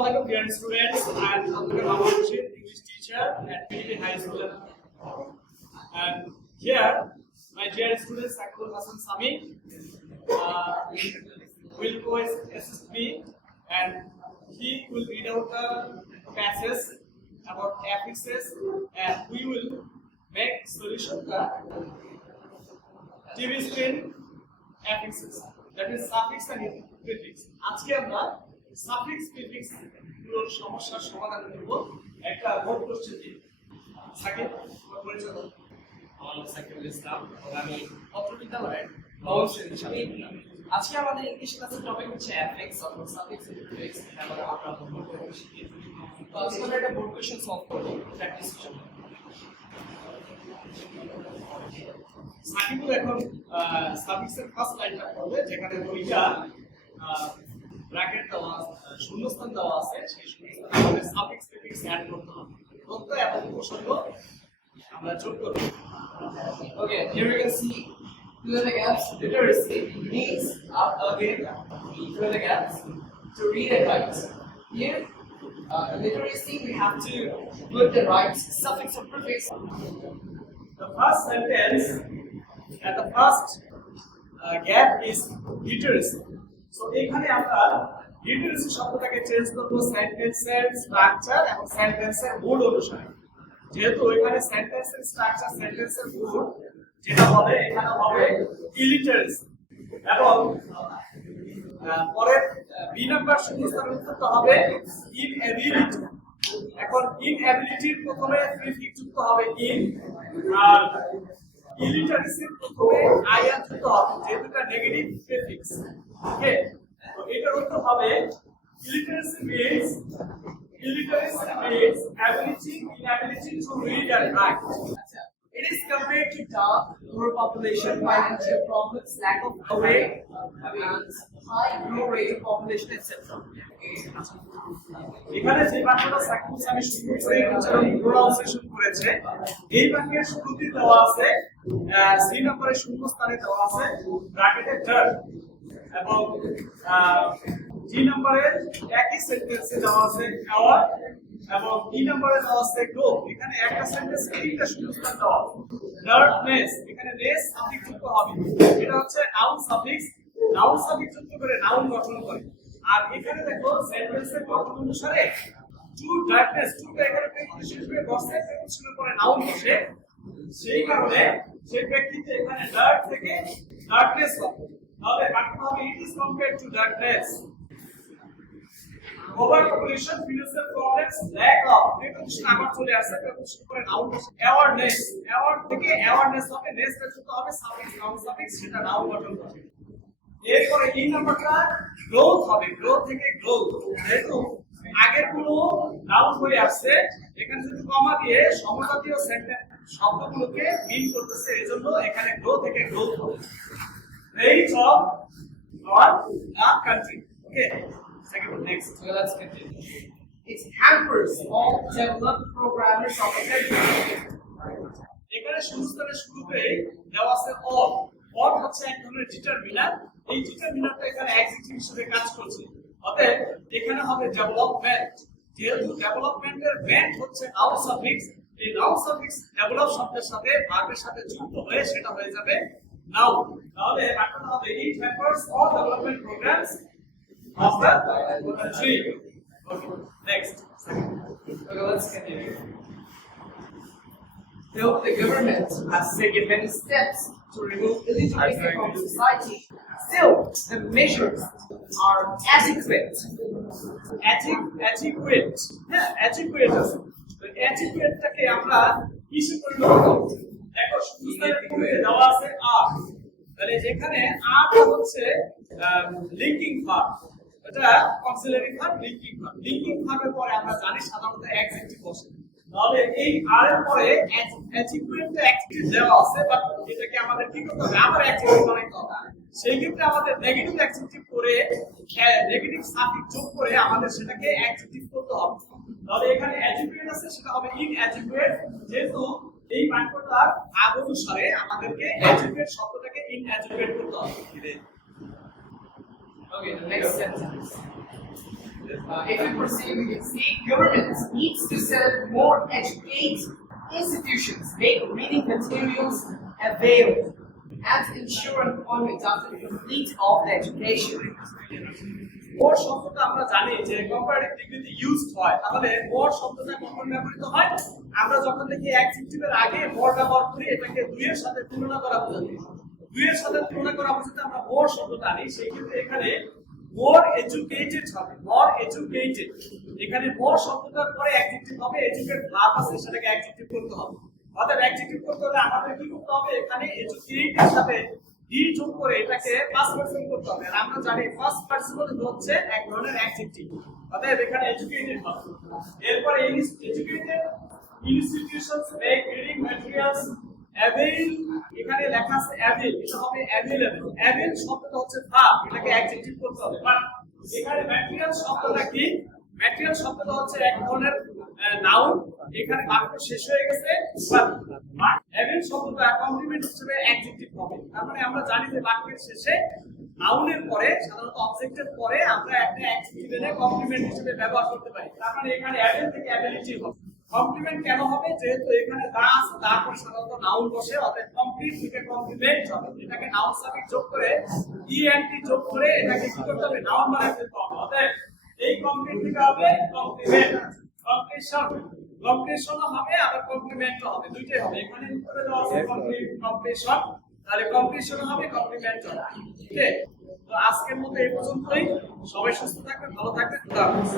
Hello, dear students. I am Abdul Rahman Rashid, English teacher at PDB High School. And here, my dear student Sakul Hassan Sami will co-assist me, and he will read out the passage about affixes, and we will make solution to TV screen affixes. That is suffix and prefix. আজকে আমরা suffix prefix পুরো সমস্যার সমাধান করব একটা board question দিয়ে। সাকিব পরিচয় দাও। আমার নাম সাকিবুল ইসলাম, আমি পত্র বিদ্যালয়ের নবম শ্রেণীর ছাত্র। আজকে আমাদের ইংলিশ ক্লাসের টপিক হচ্ছে অ্যাফিক্স অথবা সাফিক্স এন্ড প্রিফিক্স। আমরা বোর্ড কোশ্চেন শিখি। তো আজকে আমরা একটা বোর্ড কোশ্চেন সলভ করব প্র্যাকটিসের জন্য। সাকিবুল এখন সাফিক্সের ফার্স্ট লাইনটা করবে, যেখানে দুইটা ব্র্যাকেট দেওয়া শূন্যস্থান দেওয়া আছে, সেই শূন্যস্থানে সাফিক্স প্রিফিক্স অ্যাড করতে হবে। প্রত্যয় এবং উপসর্গ আমরা যোগ করব। Okay, here we can see fill in the gaps. Literacy needs again fill in the gaps to read and write. Here, literacy we have to put the right suffix or prefix. The first sentence and the first gap is literacy. So এখানে আমরা literacy শব্দটাকে change করব সেন্টেন্সের structure এবং সেন্টেন্সের mood অনুসারে। যেহেতু এখানে সেন্টেন্সের স্ট্রাকচার সেন্টেন্সের মুড যেটা হবে, এখানে হবে ইলিটারেসি, এবং পরের বি নাম্বার শূন্যস্থানের উত্তরটা হবে ইনএবিলিটি। এখন ইনএবিলিটির প্রথমে প্রিফিক্স যুক্ত হবে ইন, আর ইলিটারেসির প্রথমে আইআর যুক্ত হবে, যেহেতু এটা নেগেটিভ প্রিফিক্স। ওকে, তো এটার উত্তর হবে illiteracy means ability, inability to read and write. It is compared to dark, poor population, financial problems, lack of away, high low rate of population, etc. এখানে যে বাক্যটা সাকিব আমি শুরু করে উচ্চারণ প্রনাউন্সিয়েশন করেছে, এই বাক্যের শুরুতে দেওয়া আছে সি নম্বরের শূন্য স্থানে দেওয়া আছে ব্র্যাকেটে ডার্ক, এবং জি নম্বরের একই সেন্টেন্সে দেওয়া আছে আওয়ার, এবং ই নম্বরে দেওয়া আছে গ্রো। এখানে একটা সেন্টেন্সে তিনটা শূন্যস্থান দেওয়া আছে। ডার্কনেস, এখানে নেস সাফিক্স যুক্ত হবে, এটা হচ্ছে নাউন সাফিক্স। নাউন সাফিক্স যুক্ত করে নাউন গঠন করে। আর এখানে দেখো সেন্টেন্সের গঠন অনুসারে টু ডার্কনেস, টুটা এখানে প্রেপোজিশন হিসেবে বসে, প্রেপোজিশনের পরে নাউন বসে, সেই কারণে সেই ব্যক্তিতে এখানে ডার্ক থেকে ডার্কনেস হবে। তাহলে বাক্য হবে it is compared to darkness. Overpopulation, financial problems, lack of, preposition আবার চলে আসছে, প্রেপোজিশন পরে নাউন বসে। অ্যাওয়ারনেস, অ্যাওয়ার থেকে অ্যাওয়ারনেস হবে, নেসটা যুক্ত হবে সাফিক্স, নাউন সাফিক্স, সেটা নাউন গঠন করে। এরপরে এই নাম্বারটা গ্রোথ হবে, গ্রোথ থেকে গ্রোথ, যেহেতু আগের গুলো নাউন হয়ে আসছে, এখানে যদি কমা দিয়ে সমজাতীয় সেন্টেন্স শব্দগুলোকে মিন করতেছে, এজন্য এখানে গ্রো থেকে গ্রোথ হবে। Rate of our country. Okay. Second, next. So let's continue. It hampers all developed programmers of the country. এখানে শূন্যস্থানের শুরুতেই দেওয়া আছে অল। অল হচ্ছে এক ধরনের ডিটারমিনার। এই ডিটারমিনারটা এখানে অ্যাডজেক্টিভ হিসেবে কাজ করছে। অতএব এখানে হবে ডেভেলপমেন্ট। যেহেতু ডেভেলপমেন্টের ভেন্ট হচ্ছে নাউন সাফিক্স, এই নাউন সাফিক্স ডেভেলপ শব্দের সাথে ভার্বের সাথে যুক্ত হয়ে সেটা হয়ে যাবে নাউন। তাহলে বাক্যটা হবে it hampers all development programmes of the country. Okay, next. Okay, let's continue. Though the government has taken many steps to remove illiteracy from society, still the measures are adequate. Adequate. হ্যাঁ, adequate আছে। তো adequate-টাকে আমরা কিসে পরিণত করব? দেখো শূন্যস্থানের পূর্বে দেওয়া আছে আর। তাহলে এখানে আরটা হচ্ছে লিঙ্কিং ভার্ব। এটা auxiliary verb, linking verb. Linking ভার্বের পরে আমরা জানি সাধারণত অ্যাডজেক্টিভ বসে। তাহলে এই আর এর পরে অ্যাডজেক্টিভটা অ্যাডজেক্টিভ দেওয়া আছে, বাট এটাকে আমাদের কি করতে হবে? আবার অ্যাডজেক্টিভ বানাইতে হবে। সেই ক্ষেত্রে আমাদের নেগেটিভ অ্যাডজেক্টিভ করে নেগেটিভ সাফিক্স যোগ করে আমাদের সেটাকে অ্যাডজেক্টিভ করতে হবে। তাহলে এখানে অ্যাডজেক্টিভ আছে, সেটা হবে ইনঅ্যাডজেক্টিভ। যেহেতু এই বাক্যটার ভাগ অনুসারে আমাদেরকে অ্যাডজেক্টিভ শব্দটাকে ইনঅ্যাডজেক্টিভ করতে হবে। Okay, the next sentence. If we proceed, we can see governments needs to set up more educate institutions, make reading materials available, and ensure employment after the complete of the education. মোর শব্দটা আমরা জানি যে comparative ডিগ্রিতে used হয়, তাহলে মোর শব্দটা কখন ব্যবহৃত হয়? আমরা যখন দেখি অ্যাডজেক্টিভের আগে মোর ব্যবহার করি, এটাকে দুইয়ের সাথে তুলনা করা বোঝাতে। দুইয়ের সাথে তুলনা করা বোঝাতে আমরা মোর শব্দটা আনি, সেই ক্ষেত্রে এখানে মোর এডুকেটেড হবে, মোর এডুকেটেড। এখানে মোর শব্দটার পরে অ্যাডজেক্টিভ হবে, এডুকেট ভার্ব আছে সেটাকে অ্যাডজেক্টিভ করতে হবে। অর্থাৎ অ্যাডজেক্টিভ করতে হলে আমাদের কি করতে হবে? এখানে এডুকেটেড সাথে ডি যোগ করে এটাকে পাস্ট পারসন করতে হবে। আর আমরা জানি ফার্স্ট পারসন হচ্ছে এক ধরনের অ্যাডজেক্টিভ, অতএব এখানে এডুকেটেড হবে। এরপরে educated institutions make reading materials avail, এখানে লেখা আছে অ্যাভেইল, এটা হবে অ্যাভেইলেবল। অ্যাভেইল শব্দটা হচ্ছে ভার্ব, এটাকে অ্যাডজেক্টিভ করতে হবে। বাট এখানে ম্যাটেরিয়াল শব্দটা কি? ম্যাটেরিয়াল শব্দটা হচ্ছে এক ধরনের নাউন, এখানে বাক্য শেষ হয়ে গেছে, বাট অ্যাভেইল শব্দটা কমপ্লিমেন্ট হিসেবে অ্যাডজেক্টিভ হবে। তার মানে আমরা জানি যে বাক্যের শেষে নাউনের পরে, সাধারণত অবজেক্টের পরে আমরা একটা অ্যাডজেক্টিভ এনে কমপ্লিমেন্ট হিসেবে ব্যবহার করতে পারি। তার মানে এখানে অ্যাভেইল থেকে অ্যাবিলিটি হবে। কমপ্লিমেন্ট কেন হবে? যেহেতু এখানে দা আছে, দার পর সাধারণত নাউন বসে, অতএব কমপ্লিট থেকে কমপ্লিমেন্ট হবে। এটাকে নাউন সাফিক্স যোগ করে ইএনটি যোগ করে এটাকে কি করতে হবে? নাউন বানাতে হবে। অতএব এই কমপ্লিট থেকে হবে কমপ্লিমেন্ট, কমপ্লিশন, কমপ্লিশন হবে আবার কমপ্লিমেন্ট হবে, দুইটাই হবে। এখানে উত্তরে দেওয়া আছে কমপ্লিশন, তাহলে কমপ্লিশন হবে, কমপ্লিমেন্ট হবে। ঠিক আছে, তো আজকের মতো এই পর্যন্তই। সবাই সুস্থ থাকবেন, ভালো থাকবেন, খুদা হাফেজ।